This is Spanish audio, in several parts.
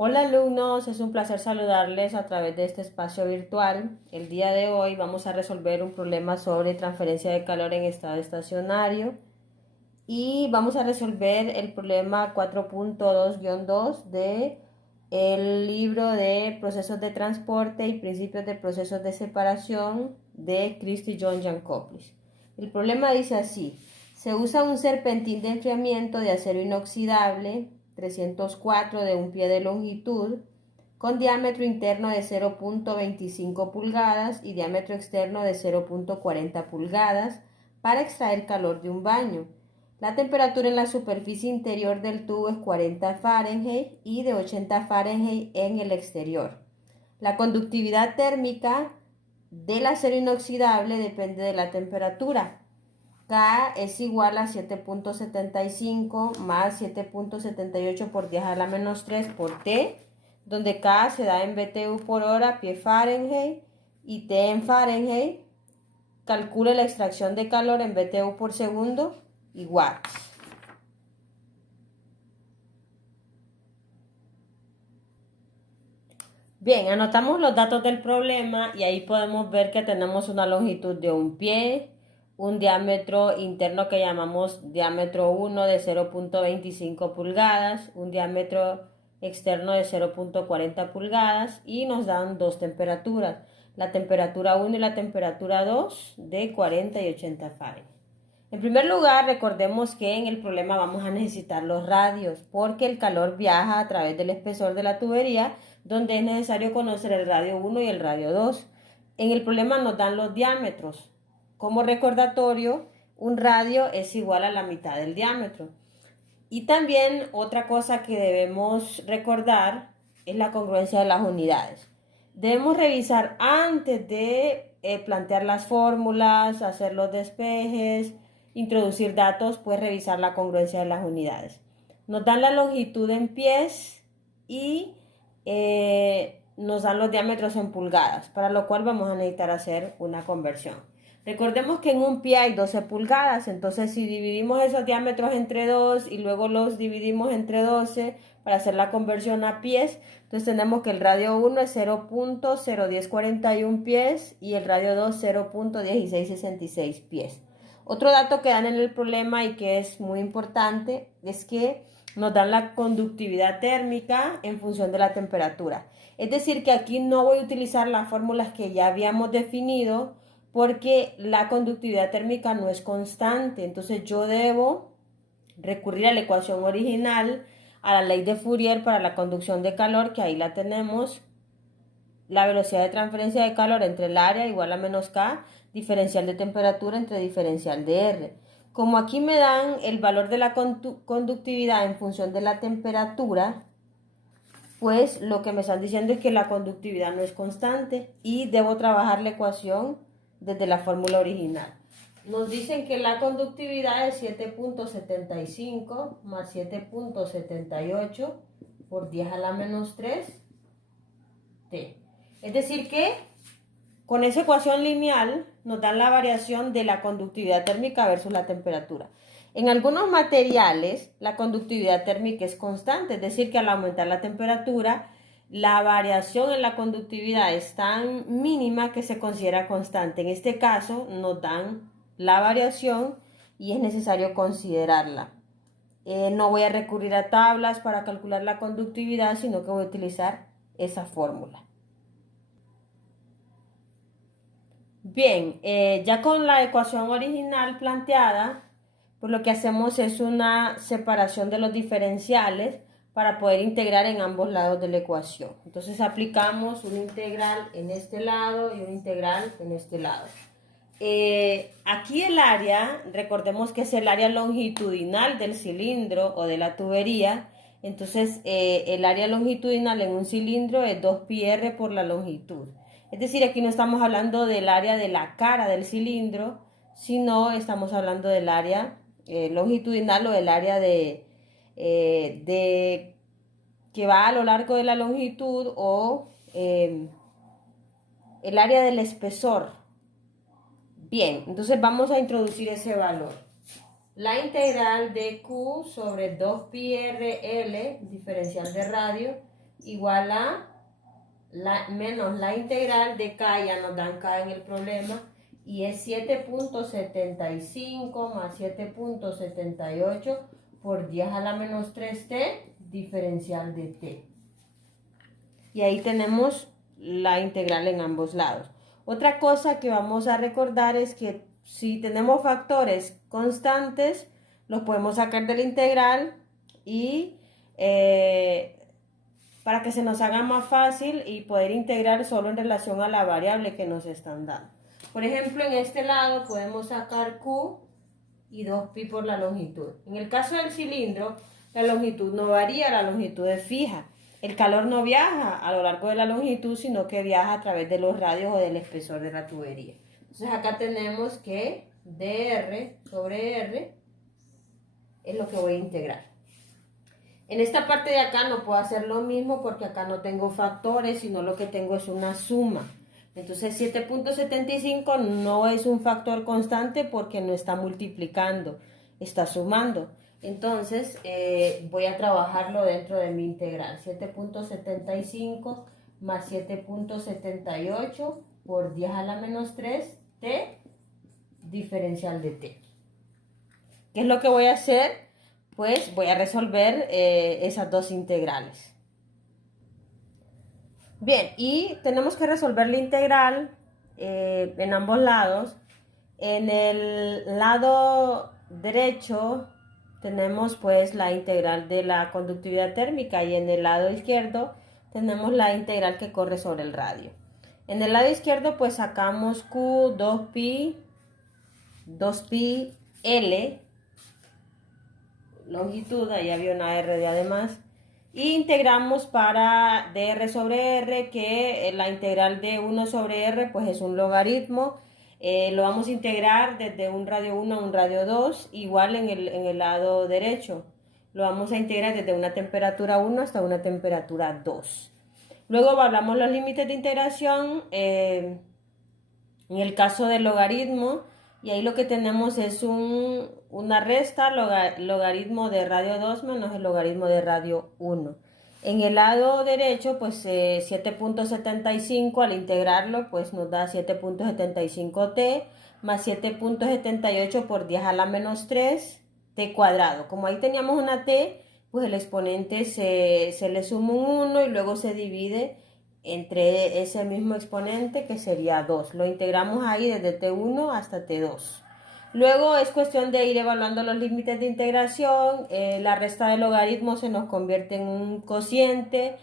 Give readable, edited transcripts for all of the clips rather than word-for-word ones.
Hola alumnos, es un placer saludarles a través de este espacio virtual. El día de hoy vamos a resolver un problema sobre transferencia de calor en estado estacionario y vamos a resolver el problema 4.2-2 de el libro de procesos de transporte y principios de procesos de separación de Christy John Jankowicz. El problema dice así: se usa un serpentín de enfriamiento de acero inoxidable 304 de 1 pie de longitud con diámetro interno de 0.25 pulgadas y diámetro externo de 0.40 pulgadas para extraer calor de un baño. La temperatura en la superficie interior del tubo es 40 Fahrenheit y de 80 Fahrenheit en el exterior. La conductividad térmica del acero inoxidable depende de la temperatura. K es igual a 7.75 más 7.78 por 10 a la menos 3 por T, donde K se da en BTU por hora, pie Fahrenheit, y T en Fahrenheit. Calcule la extracción de calor en BTU por segundo y watts. Bien, anotamos los datos del problema y ahí podemos ver que tenemos una longitud de 1 pie, un diámetro interno que llamamos diámetro 1 de 0.25 pulgadas, un diámetro externo de 0.40 pulgadas y nos dan dos temperaturas, la temperatura 1 y la temperatura 2 de 40 y 80 Fahrenheit. En primer lugar, recordemos que en el problema vamos a necesitar los radios porque el calor viaja a través del espesor de la tubería, donde es necesario conocer el radio 1 y el radio 2. En el problema nos dan los diámetros. Como recordatorio, un radio es igual a la mitad del diámetro. Y también otra cosa que debemos recordar es la congruencia de las unidades. Debemos revisar antes de plantear las fórmulas, hacer los despejes, introducir datos, pues revisar la congruencia de las unidades. Nos dan la longitud en pies y nos dan los diámetros en pulgadas, para lo cual vamos a necesitar hacer una conversión. Recordemos que en un pie hay 12 pulgadas, entonces si dividimos esos diámetros entre 2 y luego los dividimos entre 12 para hacer la conversión a pies, entonces tenemos que el radio 1 es 0.01041 pies y el radio 2 0.1666 pies. Otro dato que dan en el problema y que es muy importante es que nos dan la conductividad térmica en función de la temperatura. Es decir, que aquí no voy a utilizar las fórmulas que ya habíamos definido porque la conductividad térmica no es constante. Entonces yo debo recurrir a la ecuación original, a la ley de Fourier para la conducción de calor, que ahí la tenemos. La velocidad de transferencia de calor entre el área igual a menos K, diferencial de temperatura entre diferencial de R. Como aquí me dan el valor de la conductividad en función de la temperatura, pues lo que me están diciendo es que la conductividad no es constante y debo trabajar la ecuación desde la fórmula original. Nos dicen que la conductividad es 7.75 más 7.78 por 10 a la menos 3 T. Es decir que con esa ecuación lineal nos dan la variación de la conductividad térmica versus la temperatura. En algunos materiales la conductividad térmica es constante, es decir que al aumentar la temperatura la variación en la conductividad es tan mínima que se considera constante. En este caso nos dan la variación y es necesario considerarla. No voy a recurrir a tablas para calcular la conductividad, sino que voy a utilizar esa fórmula. Bien, ya con la ecuación original planteada, pues lo que hacemos es una separación de los diferenciales para poder integrar en ambos lados de la ecuación. Entonces aplicamos una integral en este lado y una integral en este lado. Aquí el área, recordemos que es el área longitudinal del cilindro o de la tubería. Entonces el área longitudinal en un cilindro es 2πr por la longitud. Es decir, aquí no estamos hablando del área de la cara del cilindro, sino estamos hablando del área longitudinal o del área de que va a lo largo de la longitud o el área del espesor. Bien, entonces vamos a introducir ese valor. La integral de Q sobre 2πrl, diferencial de radio, igual a menos la integral de k, ya nos dan k en el problema, y es 7.75 más 7.78 por 10 a la menos 3t diferencial de t. Y ahí tenemos la integral en ambos lados. Otra cosa que vamos a recordar es que si tenemos factores constantes, los podemos sacar de la integral y para que se nos haga más fácil y poder integrar solo en relación a la variable que nos están dando. Por ejemplo, en este lado podemos sacar Q y 2pi por la longitud. En el caso del cilindro, la longitud no varía, la longitud es fija. El calor no viaja a lo largo de la longitud, sino que viaja a través de los radios o del espesor de la tubería. Entonces acá tenemos que dr sobre r es lo que voy a integrar. En esta parte de acá no puedo hacer lo mismo porque acá no tengo factores, sino lo que tengo es una suma. Entonces 7.75 no es un factor constante porque no está multiplicando, está sumando. Entonces voy a trabajarlo dentro de mi integral. 7.75 más 7.78 por 10 a la menos 3 t diferencial de t. ¿Qué es lo que voy a hacer? Pues voy a resolver esas dos integrales. Bien, y tenemos que resolver la integral en ambos lados. En el lado derecho tenemos pues la integral de la conductividad térmica y en el lado izquierdo tenemos la integral que corre sobre el radio. En el lado izquierdo pues sacamos Q, 2pi L, longitud, ahí había una R de además, y integramos para dr sobre r, que la integral de 1 sobre r pues es un logaritmo. Lo vamos a integrar desde un radio 1 a un radio 2, igual en el lado derecho. Lo vamos a integrar desde una temperatura 1 hasta una temperatura 2. Luego evaluamos los límites de integración en el caso del logaritmo, y ahí lo que tenemos es una resta logaritmo de radio 2 menos el logaritmo de radio 1. En el lado derecho, pues 7.75 al integrarlo, pues nos da 7.75t más 7.78 por 10 a la menos 3 t cuadrado. Como ahí teníamos una t, pues el exponente se le suma un 1 y luego se divide entre ese mismo exponente, que sería 2. Lo integramos ahí desde t1 hasta t2. Luego es cuestión de ir evaluando los límites de integración. La resta de logaritmos se nos convierte en un cociente.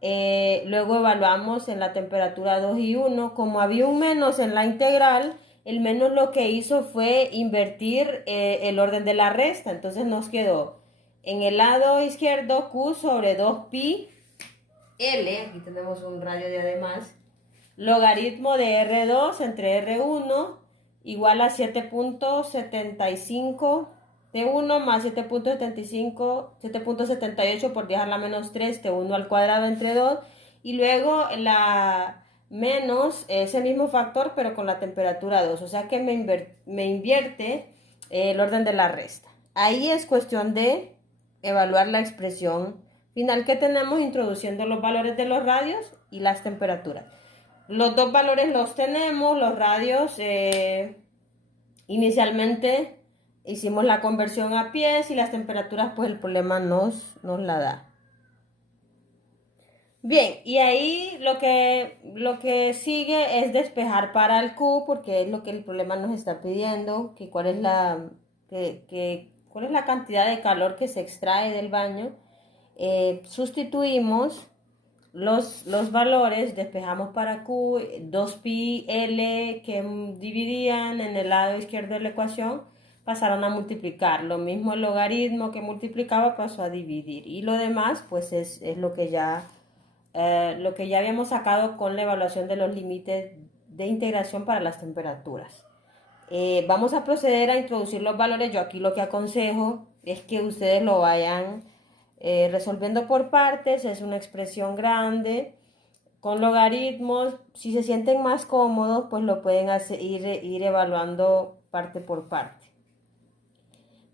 Luego evaluamos en la temperatura 2 y 1. Como había un menos en la integral, el menos lo que hizo fue invertir el orden de la resta. Entonces nos quedó en el lado izquierdo Q sobre 2pi L, aquí tenemos un radio de además, logaritmo de R2 entre R1 igual a 7.75 T1 más 7.78 por 10 a la menos 3 T1 al cuadrado entre 2, y luego la menos ese mismo factor pero con la temperatura 2, o sea que me invierte el orden de la resta. Ahí es cuestión de evaluar la expresión final que tenemos introduciendo los valores de los radios y las temperaturas. Los dos valores los tenemos, los radios inicialmente hicimos la conversión a pies, y las temperaturas pues el problema nos la da. Bien, y ahí lo que sigue es despejar para el Q, porque es lo que el problema nos está pidiendo, que cuál es la cantidad de calor que se extrae del baño. Sustituimos los valores, despejamos para Q, 2pi L que dividían en el lado izquierdo de la ecuación, pasaron a multiplicar. Lo mismo el logaritmo que multiplicaba pasó a dividir, y lo demás pues es lo que ya habíamos sacado con la evaluación de los límites de integración para las temperaturas. Vamos a proceder a introducir los valores. Yo aquí lo que aconsejo es que ustedes lo vayan resolviendo por partes. Es una expresión grande con logaritmos. Si se sienten más cómodos, pues lo pueden ir evaluando parte por parte.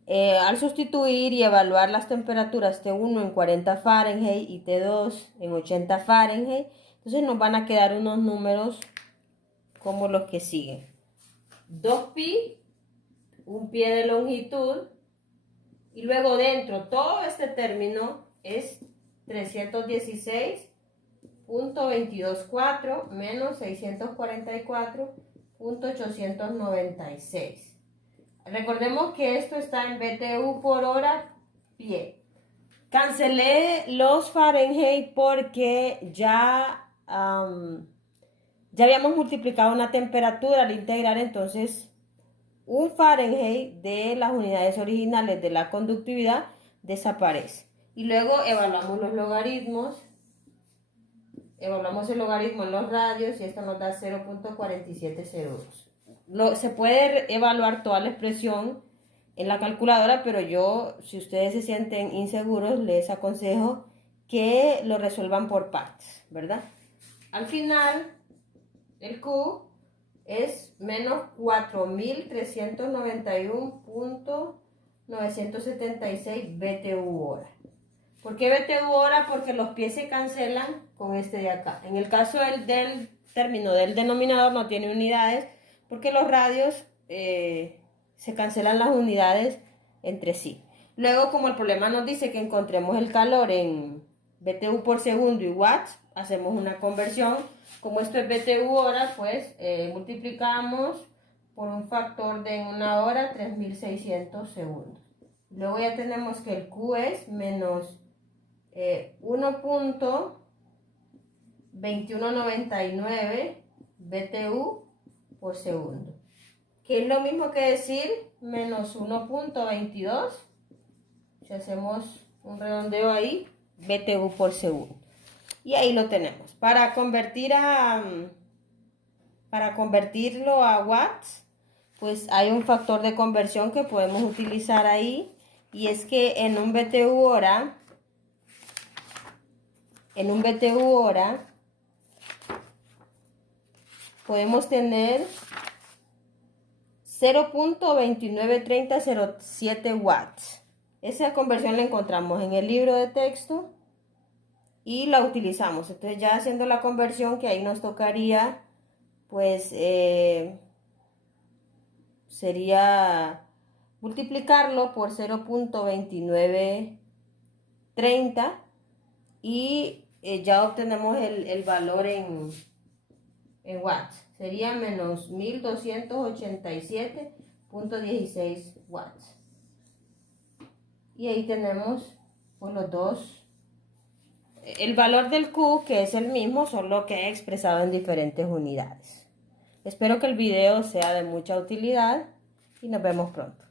Al sustituir y evaluar las temperaturas T1 en 40 Fahrenheit y T2 en 80 Fahrenheit, entonces nos van a quedar unos números como los que siguen. 2pi, un pie de longitud, y luego dentro todo este término es 316.224 menos 644.896. Recordemos que esto está en BTU por hora pie. Cancelé los Fahrenheit porque ya habíamos multiplicado una temperatura al integrar, entonces un Fahrenheit de las unidades originales de la conductividad desaparece. Y luego evaluamos los logaritmos. Evaluamos el logaritmo en los radios y esto nos da 0.4702. Se puede evaluar toda la expresión en la calculadora, pero yo, si ustedes se sienten inseguros, les aconsejo que lo resuelvan por partes, ¿verdad? Al final, el Q es menos 4.391.976 BTU hora. ¿Por qué BTU hora? Porque los pies se cancelan con este de acá. En el caso del término del denominador no tiene unidades, porque los radios se cancelan las unidades entre sí. Luego, como el problema nos dice que encontremos el calor en BTU por segundo y watts, hacemos una conversión. Como esto es BTU hora, pues multiplicamos por un factor de en una hora 3600 segundos. Luego ya tenemos que el Q es menos 1.2199 BTU por segundo, que es lo mismo que decir menos 1.22, si hacemos un redondeo ahí, BTU por segundo. Y ahí lo tenemos. Para convertirlo a watts, pues hay un factor de conversión que podemos utilizar ahí, y es que en un BTU hora podemos tener 0.293007 watts. Esa conversión la encontramos en el libro de texto y la utilizamos. Entonces, ya haciendo la conversión, que ahí nos tocaría, pues sería multiplicarlo por 0.2930 y ya obtenemos el valor en watts. Sería menos 1287.16 watts. Y ahí tenemos pues los dos. El valor del Q, que es el mismo, solo que he expresado en diferentes unidades. Espero que el video sea de mucha utilidad y nos vemos pronto.